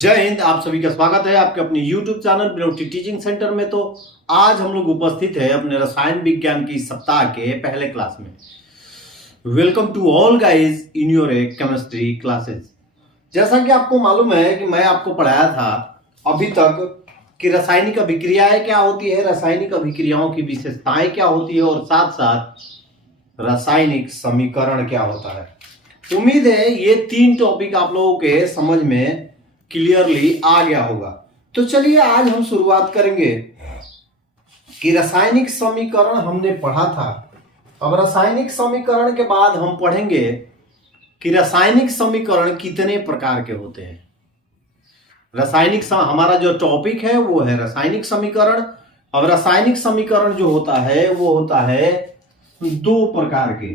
जय हिंद। आप सभी का स्वागत है आपके अपने YouTube चैनल विनोटी टीचिंग सेंटर में। तो आज हम लोग उपस्थित है अपने रसायन विज्ञान की सप्ताह के पहले क्लास में। Welcome to all guys in your chemistry classes. जैसा कि आपको मालूम है कि मैं आपको पढ़ाया था अभी तक कि रासायनिक अभिक्रियाएं क्या होती है, रासायनिक अभिक्रियाओं की विशेषताएं क्या होती है और साथ साथ रासायनिक समीकरण क्या होता है। उम्मीद है ये तीन टॉपिक आप लोगों के समझ में क्लियरली आ गया होगा। तो चलिए आज हम शुरुआत करेंगे कि रासायनिक समीकरण हमने पढ़ा था। अब रासायनिक समीकरण के बाद हम पढ़ेंगे कि रासायनिक समीकरण कितने प्रकार के होते हैं। हमारा जो टॉपिक है वो है रासायनिक समीकरण। अब रासायनिक समीकरण जो होता है वो होता है दो प्रकार के।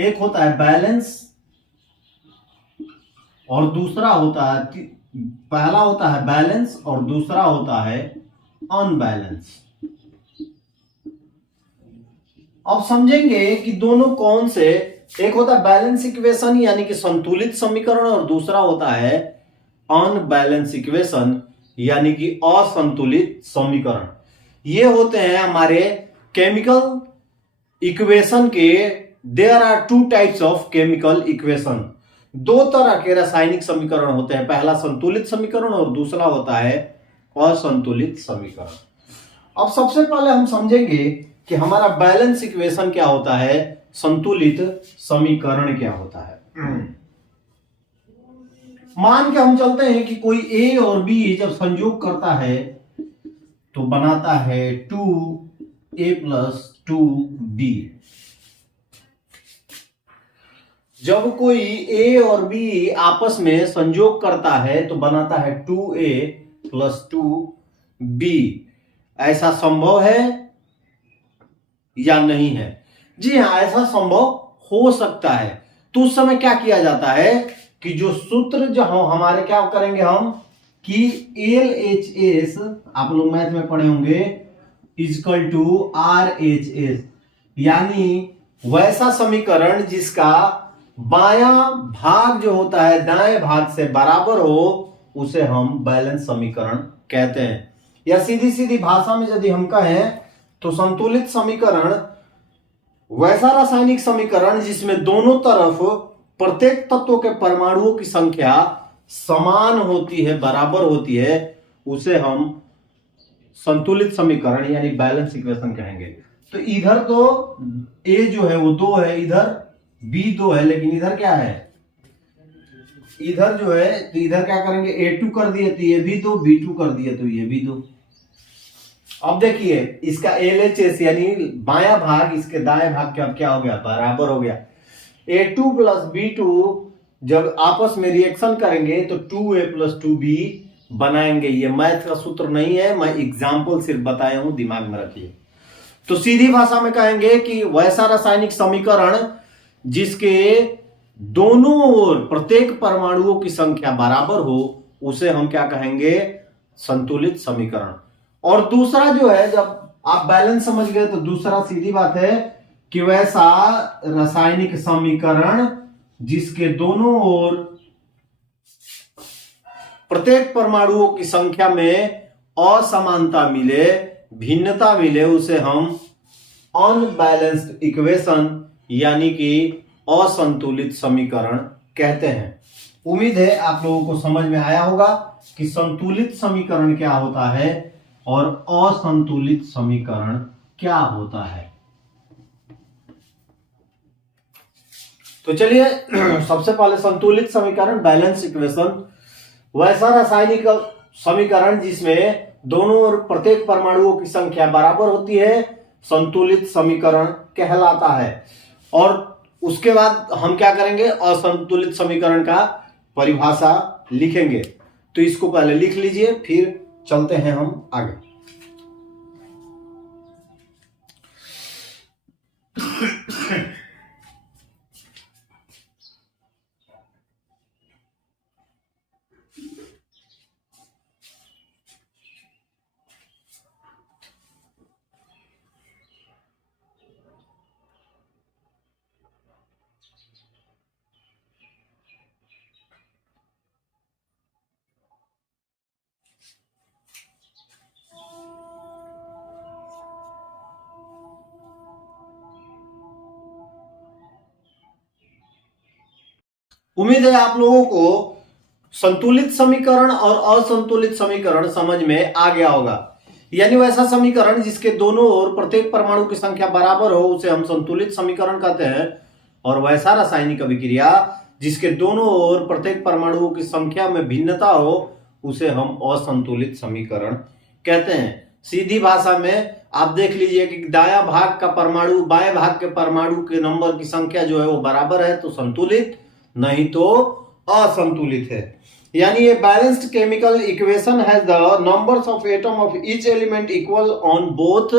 एक होता है बैलेंस और दूसरा होता है, पहला होता है बैलेंस और दूसरा होता है अनबैलेंस। अब समझेंगे कि दोनों कौन से। एक होता है बैलेंस इक्वेशन यानी कि संतुलित समीकरण और दूसरा होता है अनबैलेंस इक्वेशन यानी कि असंतुलित समीकरण। ये होते हैं हमारे केमिकल इक्वेशन के। There are two types of chemical equation. दो तरह के रासायनिक समीकरण होते हैं, पहला संतुलित समीकरण और दूसरा होता है असंतुलित समीकरण। अब सबसे पहले हम समझेंगे कि हमारा बैलेंस इक्वेशन क्या होता है, संतुलित समीकरण क्या होता है। मान के हम चलते हैं कि कोई ए और बी जब संयोग करता है तो बनाता है 2a + 2b। जब कोई ए और बी आपस में संयोग करता है तो बनाता है 2a + 2b। ऐसा संभव है या नहीं है? जी हाँ, ऐसा संभव हो सकता है। तो उस समय क्या किया जाता है कि जो सूत्र जो हमारे क्या करेंगे हम कि LHS, आप लोग मैथ में पढ़े होंगे, = RHS, यानी वैसा समीकरण जिसका बायां भाग जो होता है दाएं भाग से बराबर हो उसे हम बैलेंस समीकरण कहते हैं। या सीधी सीधी भाषा में यदि हम कहें तो संतुलित समीकरण वैसा रासायनिक समीकरण जिसमें दोनों तरफ प्रत्येक तत्व के परमाणुओं की संख्या समान होती है, बराबर होती है, उसे हम संतुलित समीकरण यानी बैलेंस इक्वेशन कहेंगे। तो इधर तो ए जो है वो 2 है, इधर बी 2 है, लेकिन इधर क्या है, इधर जो है तो इधर क्या करेंगे, A2 कर दिए तो ये भी 2, B2 कर दिए तो ये भी 2। अब देखिए इसका LHS यानी बायां भाग इसके दाएं भाग के अब क्या हो गया, बराबर हो गया। A2 + B2 जब आपस में रिएक्शन करेंगे तो 2a + 2b बनाएंगे। ये मैथ का सूत्र नहीं है, मैं एग्जाम्पल सिर्फ बताया हूं, दिमाग में रखिए। तो सीधी भाषा में कहेंगे कि वैसा रासायनिक समीकरण जिसके दोनों ओर प्रत्येक परमाणुओं की संख्या बराबर हो उसे हम क्या कहेंगे, संतुलित समीकरण। और दूसरा जो है, जब आप बैलेंस समझ गए तो दूसरा सीधी बात है कि वैसा रासायनिक समीकरण जिसके दोनों ओर प्रत्येक परमाणुओं की संख्या में असमानता मिले, भिन्नता मिले, उसे हम अनबैलेंस्ड इक्वेशन यानी कि असंतुलित समीकरण कहते हैं। उम्मीद है आप लोगों को समझ में आया होगा कि संतुलित समीकरण क्या होता है और असंतुलित समीकरण क्या होता है। तो चलिए सबसे पहले संतुलित समीकरण बैलेंस इक्वेशन, वैसा रासायनिक समीकरण जिसमें दोनों ओर प्रत्येक परमाणुओं की संख्या बराबर होती है, संतुलित समीकरण कहलाता है। और उसके बाद हम क्या करेंगे, असंतुलित समीकरण का परिभाषा लिखेंगे। तो इसको पहले लिख लीजिए, फिर चलते हैं हम आगे। उम्मीद है आप लोगों को संतुलित समीकरण और असंतुलित समीकरण समझ में आ गया होगा। यानी वैसा समीकरण जिसके दोनों ओर प्रत्येक परमाणु की संख्या बराबर हो उसे हम संतुलित समीकरण कहते हैं, और वैसा रासायनिक अभिक्रिया जिसके दोनों ओर प्रत्येक परमाणुओं की संख्या में भिन्नता हो उसे हम असंतुलित समीकरण कहते हैं। सीधी भाषा में आप देख लीजिए कि दाया भाग का परमाणु बाएं भाग के परमाणु के नंबर की संख्या जो है वो बराबर है तो संतुलित, नहीं तो असंतुलित है। यानी ये balanced chemical equation has the numbers of atom of each element equal on both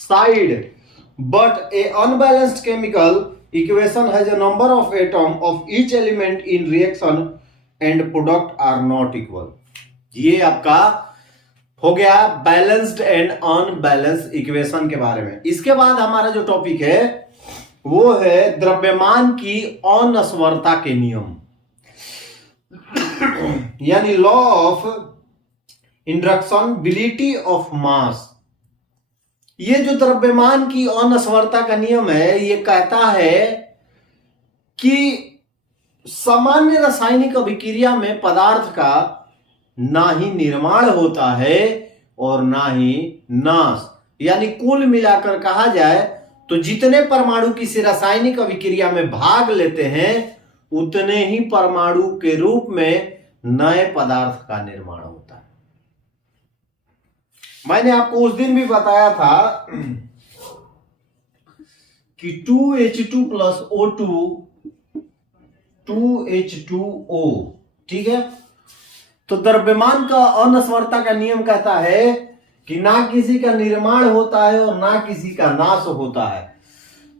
side, but A unbalanced chemical equation has a number of atom of each element in reaction and product are not equal। ये आपका हो गया balanced and unbalanced equation के बारे में। इसके बाद हमारा जो टॉपिक है वो है द्रव्यमान की अनस्वरता के नियम, यानी लॉ ऑफ इंडक्शनबिलिटी ऑफ मास। ये जो द्रव्यमान की अनस्वरता का नियम है ये कहता है कि सामान्य रासायनिक अभिक्रिया में पदार्थ का ना ही निर्माण होता है और ना ही नाश। यानी कुल मिलाकर कहा जाए तो जितने परमाणु किसी रासायनिक अभिक्रिया में भाग लेते हैं उतने ही परमाणु के रूप में नए पदार्थ का निर्माण होता है। मैंने आपको उस दिन भी बताया था कि 2H2 प्लस O2 2H2O, ठीक है। तो द्रव्यमान का अनस्वरता का नियम कहता है कि ना किसी का निर्माण होता है और ना किसी का नाश होता है।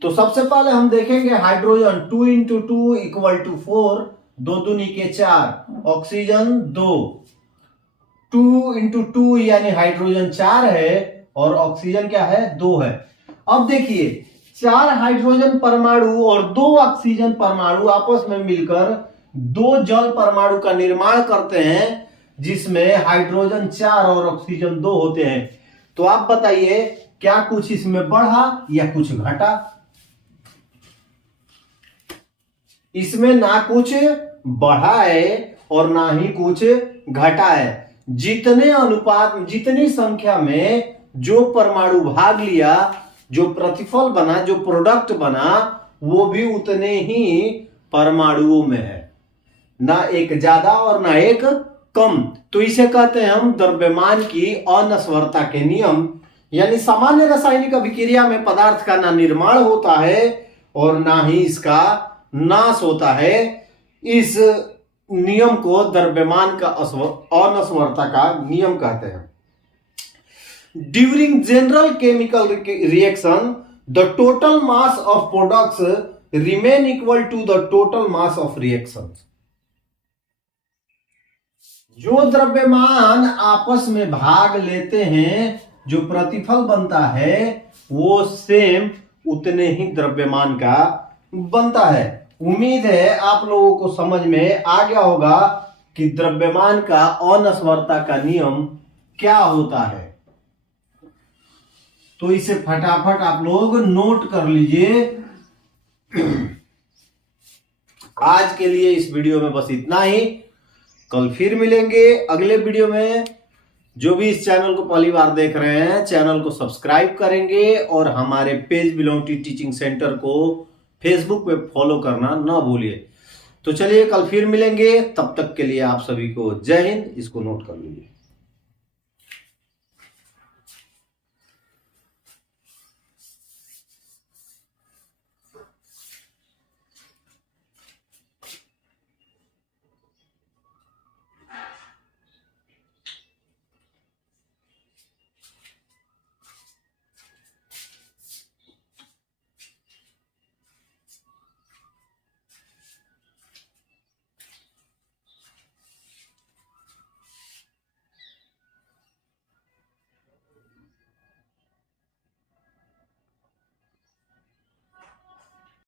तो सबसे पहले हम देखेंगे हाइड्रोजन 2 × 2 = 4, 2 दूनी के 4, ऑक्सीजन 2, 2 × 2 यानी हाइड्रोजन 4 है और ऑक्सीजन क्या है 2 है। अब देखिए 4 हाइड्रोजन परमाणु और 2 ऑक्सीजन परमाणु आपस में मिलकर 2 जल परमाणु का निर्माण करते हैं जिसमें हाइड्रोजन 4 और ऑक्सीजन 2 होते हैं। तो आप बताइए क्या कुछ इसमें बढ़ा या कुछ घटा? इसमें ना कुछ बढ़ा है और ना ही कुछ घटा है। जितने अनुपात जितनी संख्या में जो परमाणु भाग लिया, जो प्रतिफल बना, जो प्रोडक्ट बना, वो भी उतने ही परमाणुओं में है, ना एक ज्यादा और ना एक कम। तो इसे कहते हैं हम द्रव्यमान की अनस्वरता के नियम। यानी सामान्य रासायनिक अभिक्रिया में पदार्थ का ना निर्माण होता है और ना ही इसका नाश होता है। इस नियम को द्रव्यमान का अनस्वरता का नियम कहते हैं। During general chemical reaction the total mass of products remain equal to the total mass of reaction. जो द्रव्यमान आपस में भाग लेते हैं, जो प्रतिफल बनता है वो सेम उतने ही द्रव्यमान का बनता है। उम्मीद है आप लोगों को समझ में आ गया होगा कि द्रव्यमान का अनस्वरता का नियम क्या होता है। तो इसे फटाफट आप लोग नोट कर लीजिए। आज के लिए इस वीडियो में बस इतना ही। कल फिर मिलेंगे अगले वीडियो में। जो भी इस चैनल को पहली बार देख रहे हैं चैनल को सब्सक्राइब करेंगे और हमारे page belong to teaching centre को फेसबुक पे फॉलो करना ना भूलिए। तो चलिए कल फिर मिलेंगे, तब तक के लिए आप सभी को जय हिंद। इसको नोट कर लीजिए।